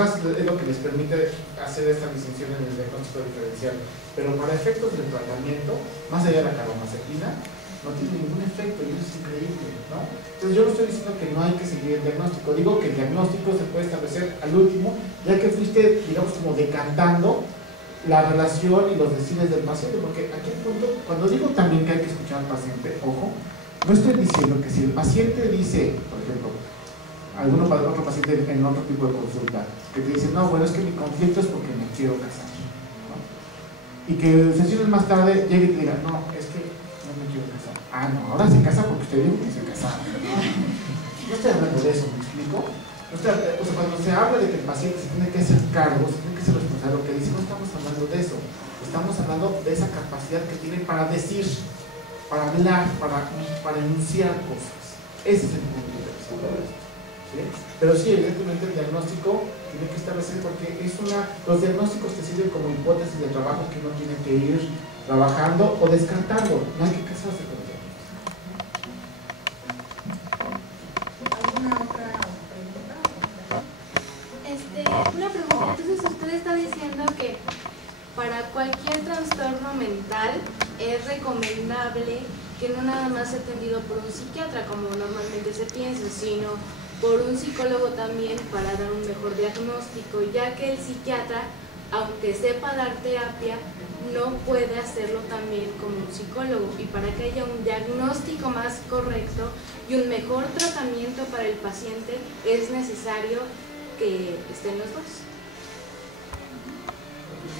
nosotras es lo que les permite hacer esta distinción en el diagnóstico diferencial, pero para efectos del tratamiento, más allá de la carbamazepina, no tiene ningún efecto y eso es increíble, ¿no? Entonces yo no estoy diciendo que no hay que seguir el diagnóstico, digo que el diagnóstico se puede establecer al último, ya que fuiste, digamos, como decantando la relación y los deciles del paciente, porque aquí el punto, cuando digo también que hay que escuchar al paciente, ojo, no estoy diciendo que si el paciente dice, por ejemplo, otro paciente en otro tipo de consulta, que te dice, no, bueno, es que mi conflicto es porque me quiero casar, ¿no? Y que sesiones más tarde llegue y te diga, no, es que no me quiero casar. Ah, no, ahora se casa porque usted dijo que se casaba, ¿no? No estoy hablando de eso, ¿me explico? O sea, cuando se habla de que el paciente se tiene que hacer cargo, se tiene que ser responsable, lo que dice, no estamos hablando de eso, estamos hablando de esa capacidad que tiene para decir, para hablar, para enunciar cosas. Ese es el punto de esto, ¿sí? Pero sí, evidentemente el diagnóstico tiene que establecer, porque los diagnósticos te sirven como hipótesis de trabajo que uno tiene que ir trabajando o descartando, no hay que casarse con ello. ¿Alguna otra pregunta? Una pregunta, entonces usted está diciendo que para cualquier trastorno mental es recomendable que no nada más sea atendido por un psiquiatra como normalmente se piensa, sino por un psicólogo también para dar un mejor diagnóstico, ya que el psiquiatra, aunque sepa dar terapia, no puede hacerlo también como un psicólogo, y para que haya un diagnóstico más correcto y un mejor tratamiento para el paciente es necesario que estén los dos.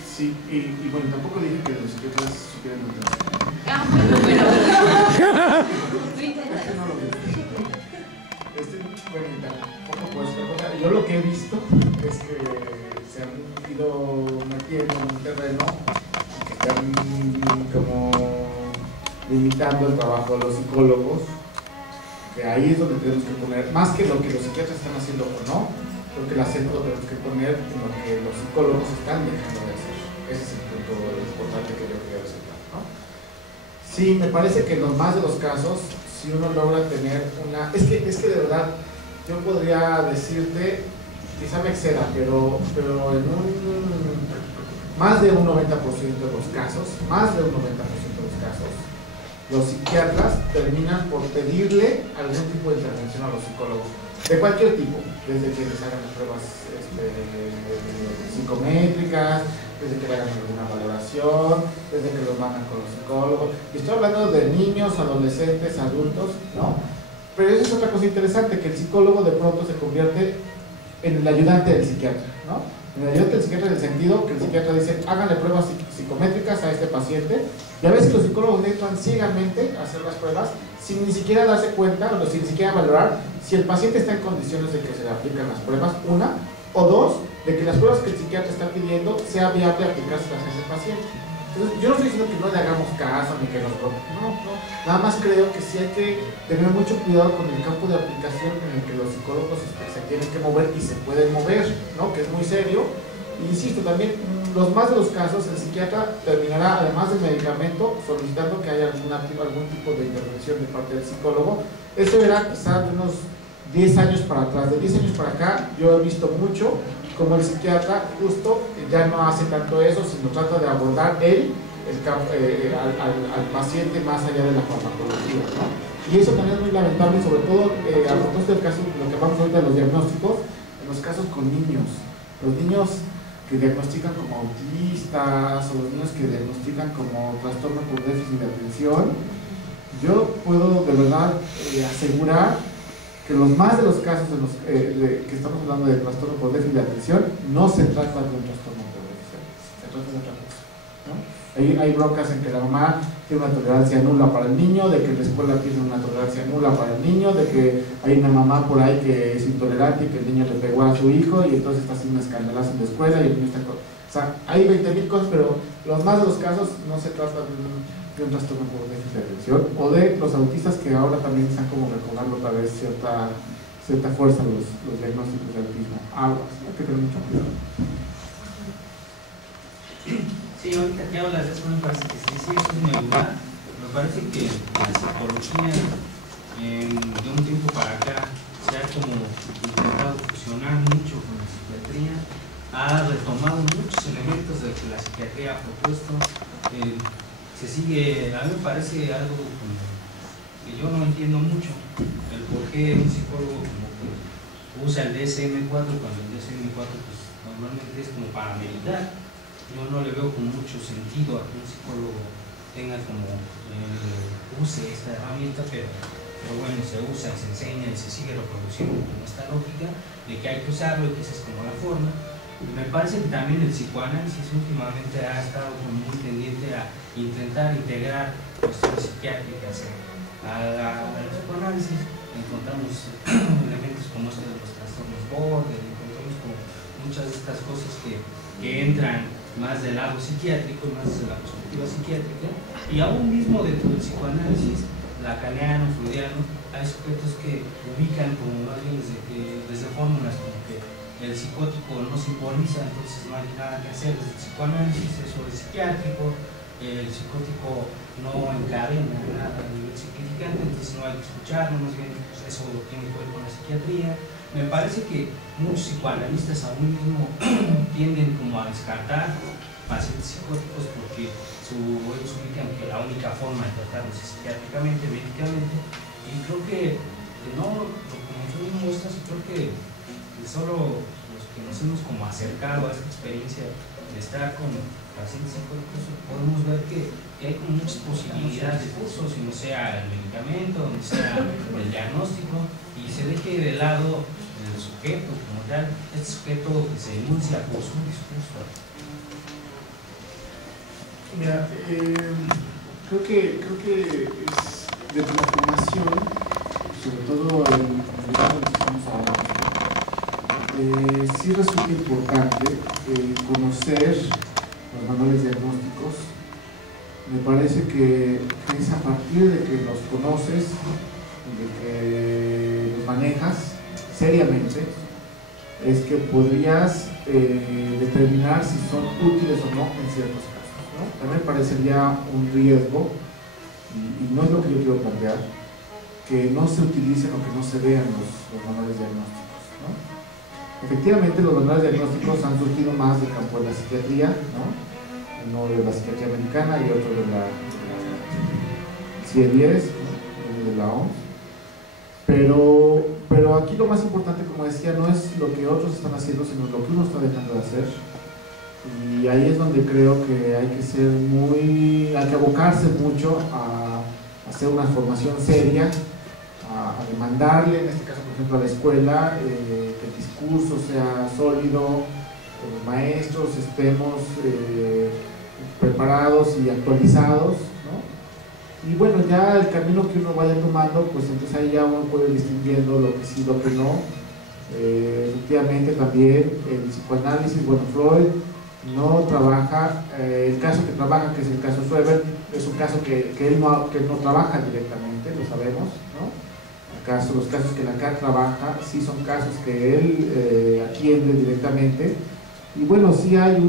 Sí, y bueno, tampoco dije que los psiquiatras supieran lo que yo lo que he visto es que se han ido metiendo en un terreno que están como limitando el trabajo de los psicólogos, que ahí es donde tenemos que poner, más que lo que los psiquiatras están haciendo o no, creo que el acento lo tenemos que poner en lo que los psicólogos están dejando de hacer. Ese es el punto importante que yo quería resaltar, ¿no? Sí, me parece que en los más de los casos, si uno logra tener una... Es que de verdad, yo podría decirte, quizá me exceda, pero en más de un 90% de los casos, los psiquiatras terminan por pedirle algún tipo de intervención a los psicólogos, de cualquier tipo, desde que les hagan las pruebas psicométricas, desde que le hagan alguna valoración, desde que los mandan con los psicólogos. Y estoy hablando de niños, adolescentes, adultos, ¿no? Pero eso es otra cosa interesante, que el psicólogo de pronto se convierte en el ayudante del psiquiatra, ¿no? En el ayudante del psiquiatra en el sentido que el psiquiatra dice, háganle pruebas psicométricas a este paciente, y a veces los psicólogos entran ciegamente a hacer las pruebas sin ni siquiera darse cuenta, o sin ni siquiera valorar si el paciente está en condiciones de que se le aplican las pruebas, una, o dos, de que las pruebas que el psiquiatra está pidiendo sea viable aplicárselas a ese paciente. Entonces, yo no estoy diciendo que no le hagamos caso ni que nos... No, nada más creo que sí hay que tener mucho cuidado con el campo de aplicación en el que los psicólogos se tienen que mover y se pueden mover, ¿no? Que es muy serio. Y insisto, también, los más de los casos, el psiquiatra terminará, además del medicamento, solicitando que haya algún tipo de intervención de parte del psicólogo. Eso era quizás de unos 10 años para atrás. De 10 años para acá, yo he visto mucho como el psiquiatra justo ya no hace tanto eso, sino trata de abordar él al paciente más allá de la farmacología, ¿no? Y eso también es muy lamentable, sobre todo a propósito del caso, lo que vamos ahorita de los diagnósticos, en los casos con niños. Los niños que diagnostican como autistas o los niños que diagnostican como trastorno por déficit de atención, yo puedo de verdad asegurar que los más de los casos en los que estamos hablando de trastorno por déficit de atención no se trata de un trastorno por déficit, se trata de otra cosa, ¿no? Hay broncas en que la mamá tiene una tolerancia nula para el niño, de que la escuela tiene una tolerancia nula para el niño, de que hay una mamá por ahí que es intolerante y que el niño le pegó a su hijo y entonces está haciendo un escandalazo en la escuela y el niño está... O sea, hay 20.000 cosas, pero los más de los casos no se trata de un trastorno por déficit de atención, o de los autistas que ahora también están como recobrando otra vez cierta fuerza los diagnósticos de autismo. Aguas, hay que tener mucho cuidado. Sí, ahorita que hablas de eso me parece que sí, eso es muy duda. Me parece que la psicología de un tiempo para acá se ha ha como intentado fusionar mucho con la psiquiatría, ha retomado muchos elementos de que la psiquiatría ha propuesto. Se sigue, a mí me parece algo como que yo no entiendo mucho, el por qué un psicólogo como que usa el DSM-4 cuando el DSM-4 pues, normalmente es como para meditar. Yo no le veo con mucho sentido a que un psicólogo tenga como use esta herramienta, pero bueno, se usa, se enseña y se sigue reproduciendo con esta lógica de que hay que usarlo y que esa es como la forma. Y me parece que también el psicoanálisis últimamente ha estado como muy tendiente a intentar integrar cuestiones psiquiátricas al psicoanálisis. Encontramos elementos como este de los trastornos border, encontramos como muchas de estas cosas que entran más del lado psiquiátrico, más de la perspectiva psiquiátrica, y aún mismo dentro del psicoanálisis lacaniano, freudiano, hay sujetos que ubican como más bien desde fórmulas como que el psicótico no simboliza, entonces no hay nada que hacer desde el psicoanálisis, eso es psiquiátrico, el psicótico no encadena nada a nivel significante, entonces no hay que escucharlo, más bien pues, eso tiene que ver con la psiquiatría. Me parece que muchos psicoanalistas aún mismo tienden como a descartar pacientes psicóticos porque ellos ubican que la única forma de tratarlos es psiquiátricamente, médicamente, y creo que no, como tú mismo muestras, creo que solo los que nos hemos como acercado a esta experiencia de estar con pacientes psicóticos podemos ver que hay como muchas posibilidades de uso, si no sea el medicamento, no sea el diagnóstico, y se deje de lado el sujeto como tal, este sujeto que se denuncia por su discurso. Mira, creo que es desde la formación, sobre todo en el lugar donde estamos ahora, sí resulta importante conocer los manuales diagnósticos. Me parece que es a partir de que los conoces, de que los manejas seriamente, es que podrías determinar si son útiles o no en ciertos casos. También parecería un riesgo, y no es lo que yo quiero plantear, que no se utilicen o que no se vean los manuales diagnósticos, ¿no? Efectivamente, los manuales diagnósticos han surgido más del campo de la psiquiatría, ¿no? Uno de la psiquiatría americana y otro de la CIE-10, ¿no? De la OMS. Pero aquí lo más importante, como decía, no es lo que otros están haciendo, sino lo que uno está dejando de hacer. Y ahí es donde creo que hay que abocarse mucho a hacer una formación seria, a demandarle, en este caso por ejemplo a la escuela, que el discurso sea sólido, que los maestros estemos preparados y actualizados, ¿no? Y bueno, ya el camino que uno vaya tomando, pues entonces ahí ya uno puede ir distinguiendo lo que sí, lo que no. Efectivamente también el psicoanálisis, bueno, Freud no trabaja, el caso que trabaja, que es el caso Schreber, es un caso que él no trabaja directamente, lo sabemos, ¿no? Los casos que Lacan trabaja, sí son casos que él atiende directamente, y bueno, sí hay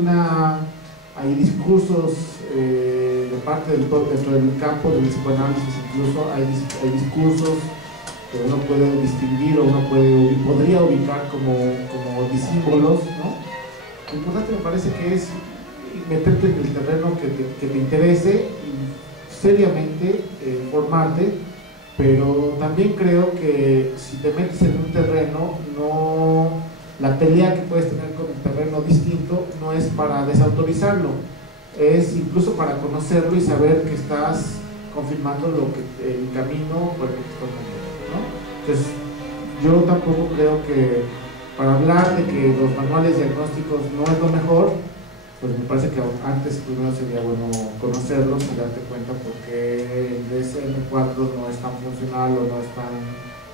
discursos de parte dentro del campo del psicoanálisis, incluso hay discursos que uno puede distinguir o uno podría ubicar como disímbolos, ¿no? Lo importante me parece que es meterte en el terreno que te interese y seriamente formarte, pero también creo que si te metes en un terreno, la pelea que puedes tener con el terreno distinto no es para desautorizarlo, es incluso para conocerlo y saber que estás confirmando el camino por el que te estás moviendo, ¿no? Entonces, yo tampoco creo que para hablar de que los manuales diagnósticos no es lo mejor, pues me parece que antes primero sería bueno conocerlos y darte cuenta por qué el DSM-4 no es tan funcional o no es tan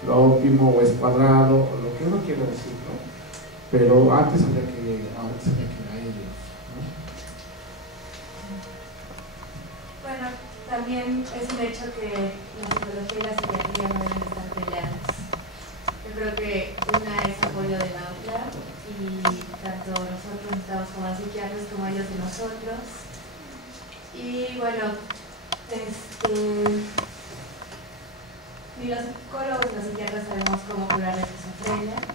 lo óptimo o es cuadrado o lo que uno quiera decir, ¿no? Pero antes habría que ir a ellos, ¿no? Bueno, también es un hecho que la psicología y la psiquiatría no deben estar peleadas. Yo creo que una es apoyo de la otra y tanto nosotros estamos como psiquiatras como ellos de nosotros. Y bueno, ni los psicólogos ni los psiquiatras sabemos cómo curar la esquizofrenia. esquizofrenia